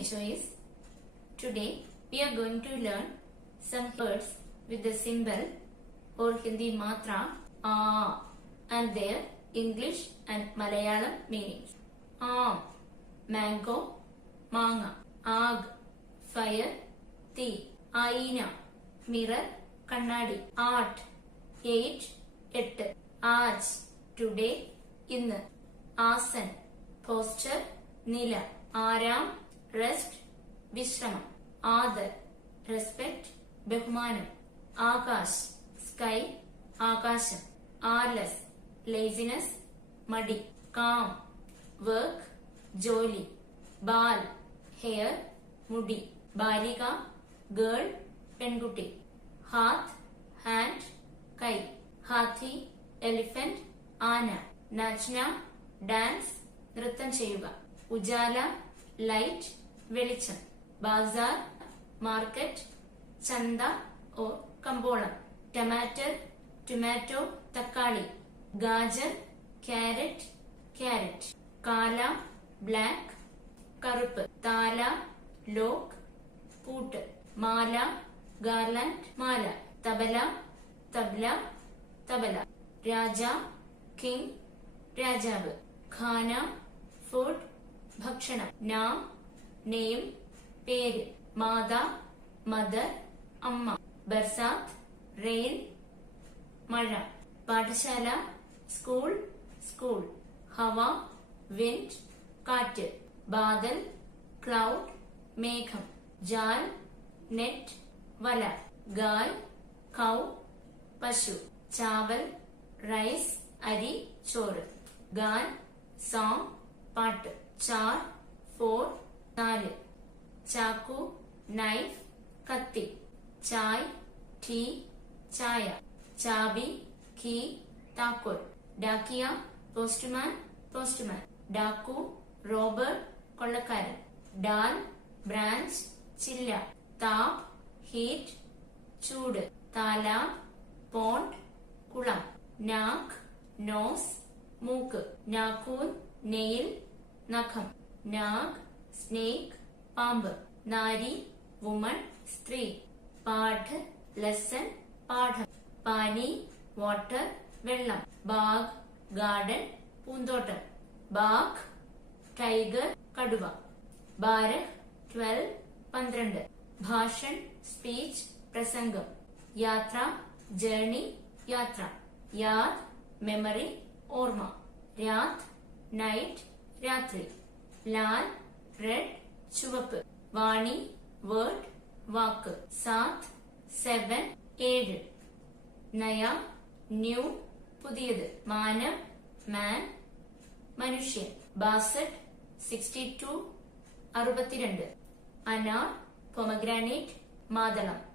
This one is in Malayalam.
Meishois. Today we are going to learn some words with the symbol or Hindi matra A and their English and Malayalam meanings. Mango, manga. Aag, fire, tea. Aina, mirror, kannadi. Art, 8, 8. Aaj, today, innu. Asan, posture, nila. Aram, rest, vishramam. Adar, respect, behmanam. Akash, sky, akasham. Alas, laziness, muddy. Calm, work, jolly. Bal, hair, mudi. Balika, girl, penguti. Hath, hand, kai. Hathi, elephant, ana. Nachna, dance, nrittam cheyuga. Ujala, light, velicham. Bazaar, market, chanda or kambolam. Tomato, takkali. Gajar, carrot, carrot. Kala, black, karuപ്പ്. Tala, lock, പൂട്ട്. Mala, garland, mala. Tabla, tabla, tabla. Raja, king, രാജാവ്. ഖാന, food, ഭക്ഷണം. നാം, name, പേര്. മാതാ, mother, അമ്മ. ബർസാത്ത്, rain, മഴ. പാഠശാല, school, school. ഹവ, wind, കാറ്റ്. ബാദൽ, cloud, മേഘം. ജാൽ, net, വല. ഗായ്, cow, പശു. ചാവൽ, rice, അരി, ചോറ്. ഗാൻ, song, പാട്ട്. ചാർ, 4, 4. ചാക്കു, knife, കത്തി. ചായ്, ടീ, ചായ. ചാബി, കീ, താക്കോൽ. ഡാക്കിയ, postman, postman. ഡാക്കു, robber, കൊള്ളക്കാരൻ. Dal, branch, ചില്ല. താപ്, ഹീറ്റ്, ചൂട്. താലാബ്, പോണ്ട്, കുളം. നാക്ക്, നോസ്, മൂക്ക്. നാഖൂൻ, നെയിൽ, നഖം. നാഗ്, സ്നേക്ക്, പാമ്പ്. നാരി, വുമൺ, സ്ത്രീ. പാഠ്, ലെസൺ, പാഠം. പാനി, വാട്ടർ, വെള്ളം. ബാഗ്, ഗാർഡൻ, പൂന്തോട്ടം. ബാഗ്, ടൈഗർ, കടുവ. ബാരഹ്, 12, 12. ഭാഷൻ, സ്പീച്ച്, പ്രസംഗം. യാത്ര, ജേർണി, യാത്ര. യാദ്, മെമ്മറി, ഓർമ്മ. രാത്, നൈറ്റ്, രാത്രി. ലാൽ, റെഡ്, ചുവപ്പ്. വാണി, വേർഡ്, വാക്ക്. സാത്ത്, 7, 7. നയ, ന്യൂ, പുതിയത്. മാനവ്, മാൻ, മനുഷ്യൻ. ബാസറ്റ്, 62, 62. അനാർ, പൊമഗ്രാനേറ്റ്, മാതളം.